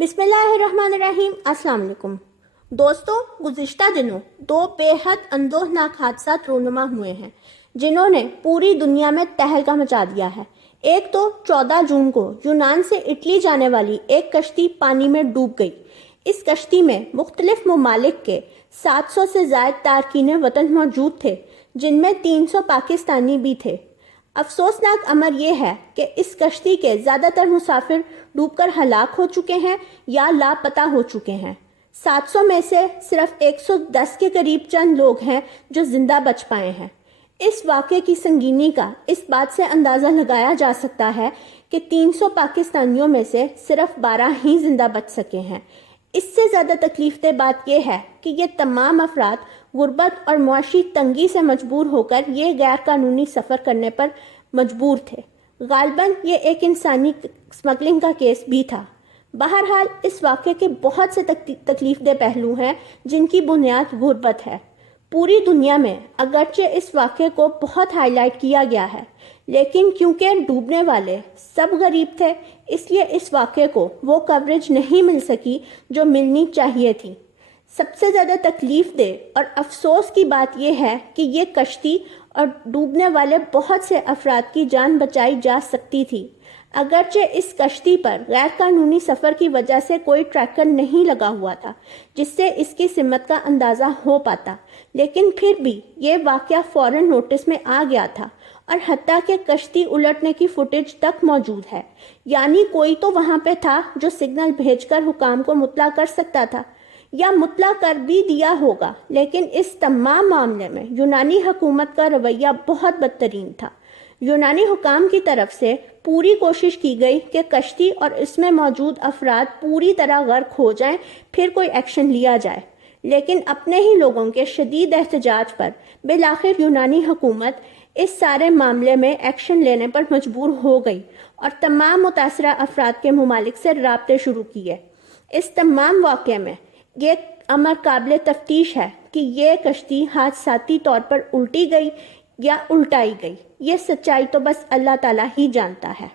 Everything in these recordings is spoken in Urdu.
بسم اللہ الرحمن الرحیم۔ السلام علیکم دوستوں، گزشتہ دنوں دو بےحد اندوہناک حادثات رونما ہوئے ہیں جنہوں نے پوری دنیا میں تہلکہ مچا دیا ہے۔ ایک تو 14 جون کو یونان سے اٹلی جانے والی ایک کشتی پانی میں ڈوب گئی۔ اس کشتی میں مختلف ممالک کے 700 سے زائد تارکین وطن موجود تھے، جن میں 300 پاکستانی بھی تھے۔ افسوسناک امر یہ ہے کہ اس کشتی کے زیادہ تر مسافر ڈوب کر ہلاک ہو چکے ہیں یا لاپتہ ہو چکے ہیں۔ 700 میں سے صرف 110 کے قریب چند لوگ ہیں جو زندہ بچ پائے ہیں۔ اس واقعے کی سنگینی کا اس بات سے اندازہ لگایا جا سکتا ہے کہ 300 پاکستانیوں میں سے صرف 12 ہی زندہ بچ سکے ہیں۔ اس سے زیادہ تکلیف دہ بات یہ ہے کہ یہ تمام افراد غربت اور معاشی تنگی سے مجبور ہو کر یہ غیر قانونی سفر کرنے پر مجبور تھے۔ غالباً یہ ایک انسانی سمگلنگ کا کیس بھی تھا۔ بہرحال اس واقعے کے بہت سے تکلیف دہ پہلو ہیں جن کی بنیاد غربت ہے۔ پوری دنیا میں اگرچہ اس واقعے کو بہت ہائی لائٹ کیا گیا ہے، لیکن کیونکہ ڈوبنے والے سب غریب تھے، اس لیے اس واقعے کو وہ کوریج نہیں مل سکی جو ملنی چاہیے تھی۔ سب سے زیادہ تکلیف دہ اور افسوس کی بات یہ ہے کہ یہ کشتی اور ڈوبنے والے بہت سے افراد کی جان بچائی جا سکتی تھی۔ اگرچہ اس کشتی پر غیر قانونی سفر کی وجہ سے کوئی ٹریکر نہیں لگا ہوا تھا جس سے اس کی سمت کا اندازہ ہو پاتا، لیکن پھر بھی یہ واقعہ فوراً نوٹس میں آ گیا تھا اور حتیٰ کہ کشتی الٹنے کی فوٹیج تک موجود ہے۔ یعنی کوئی تو وہاں پہ تھا جو سگنل بھیج کر حکام کو مطلع کر سکتا تھا یا مطلع کر بھی دیا ہوگا، لیکن اس تمام معاملے میں یونانی حکومت کا رویہ بہت بدترین تھا۔ یونانی حکام کی طرف سے پوری کوشش کی گئی کہ کشتی اور اس میں موجود افراد پوری طرح غرق ہو جائیں، پھر کوئی ایکشن لیا جائے، لیکن اپنے ہی لوگوں کے شدید احتجاج پر بالآخر یونانی حکومت اس سارے معاملے میں ایکشن لینے پر مجبور ہو گئی اور تمام متاثرہ افراد کے ممالک سے رابطے شروع کیے۔ اس تمام واقعے میں یہ امر قابل تفتیش ہے کہ یہ کشتی حادثاتی طور پر الٹی گئی یا الٹائی گئی۔ یہ سچائی تو بس اللہ تعالیٰ ہی جانتا ہے۔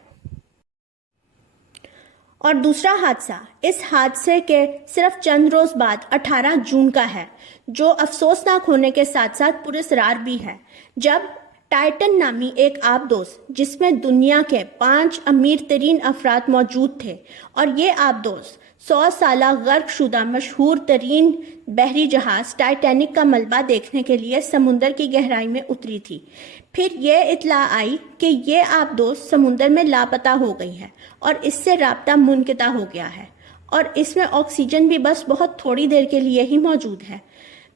اور دوسرا حادثہ اس حادثے کے صرف چند روز بعد 18 جون کا ہے، جو افسوسناک ہونے کے ساتھ ساتھ پراسرار بھی ہے، جب ٹائٹن نامی ایک آبدوز جس میں دنیا کے 5 امیر ترین افراد موجود تھے، اور یہ آبدوز 100 سالہ غرق شدہ مشہور ترین بحری جہاز ٹائٹینک کا ملبہ دیکھنے کے لیے سمندر کی گہرائی میں اتری تھی۔ پھر یہ اطلاع آئی کہ یہ آبدوز سمندر میں لاپتہ ہو گئی ہے اور اس سے رابطہ منقطع ہو گیا ہے، اور اس میں آکسیجن بھی بس بہت تھوڑی دیر کے لیے ہی موجود ہے۔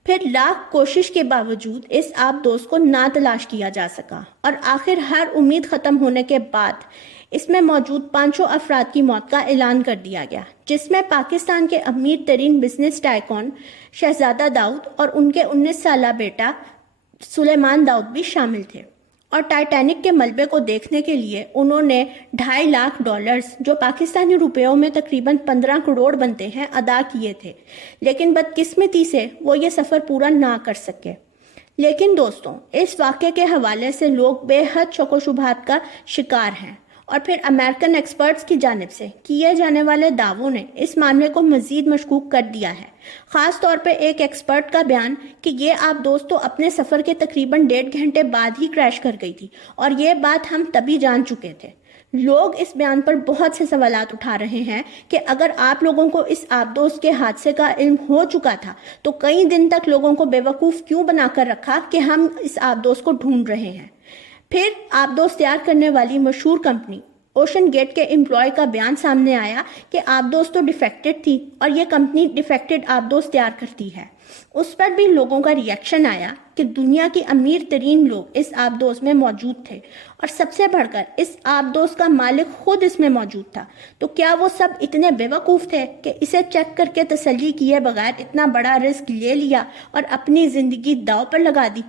پھر لاکھ کوشش کے باوجود اس آبدوز کو نہ تلاش کیا جا سکا، اور آخر ہر امید ختم ہونے کے بعد اس میں موجود 5 افراد کی موت کا اعلان کر دیا گیا، جس میں پاکستان کے امیر ترین بزنس ٹائکون شہزادہ داؤد اور ان کے 19 سالہ بیٹا سلیمان داؤد بھی شامل تھے۔ اور ٹائٹینک کے ملبے کو دیکھنے کے لیے انہوں نے $2.5 لاکھ، جو پاکستانی روپیوں میں تقریباً 15 کروڑ بنتے ہیں، ادا کیے تھے، لیکن بدقسمتی سے وہ یہ سفر پورا نہ کر سکے۔ لیکن دوستوں، اس واقعے کے حوالے سے لوگ بے حد شک و شبہات کا شکار ہیں، اور پھر امریکن ایکسپرٹس کی جانب سے کیے جانے والے دعووں نے اس معاملے کو مزید مشکوک کر دیا ہے۔ خاص طور پہ ایک ایکسپرٹ کا بیان کہ یہ آبدوز تو اپنے سفر کے تقریباً 1.5 گھنٹے بعد ہی کریش کر گئی تھی، اور یہ بات ہم تبھی جان چکے تھے۔ لوگ اس بیان پر بہت سے سوالات اٹھا رہے ہیں کہ اگر آپ لوگوں کو اس آبدوز کے حادثے کا علم ہو چکا تھا تو کئی دن تک لوگوں کو بے وقوف کیوں بنا کر رکھا کہ ہم اس آبدوز کو ڈھونڈ رہے ہیں۔ پھر آبدوز تیار کرنے والی مشہور کمپنی اوشن گیٹ کے امپلائی کا بیان سامنے آیا کہ آبدوز تو ڈیفیکٹڈ تھی اور یہ کمپنی ڈیفیکٹڈ آبدوز تیار کرتی ہے۔ اس پر بھی لوگوں کا ریئیکشن آیا کہ دنیا کی امیر ترین لوگ اس آبدوز میں موجود تھے، اور سب سے بڑھ کر اس آبدوز کا مالک خود اس میں موجود تھا۔ تو کیا وہ سب اتنے بے وقوف تھے کہ اسے چیک کر کے تسلی کیے بغیر اتنا بڑا رسک لے لیا اور اپنی زندگی داؤ پر لگا دی؟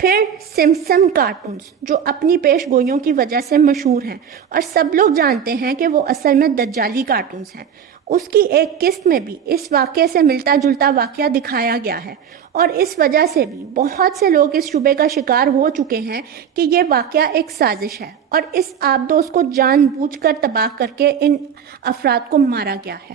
پھر سمپسن کارٹونز، جو اپنی پیش گوئیوں کی وجہ سے مشہور ہیں اور سب لوگ جانتے ہیں کہ وہ اصل میں دجالی کارٹونز ہیں، اس کی ایک قسط میں بھی اس واقعے سے ملتا جلتا واقعہ دکھایا گیا ہے، اور اس وجہ سے بھی بہت سے لوگ اس شبے کا شکار ہو چکے ہیں کہ یہ واقعہ ایک سازش ہے اور اس آبدوز کو جان بوجھ کر تباہ کر کے ان افراد کو مارا گیا ہے۔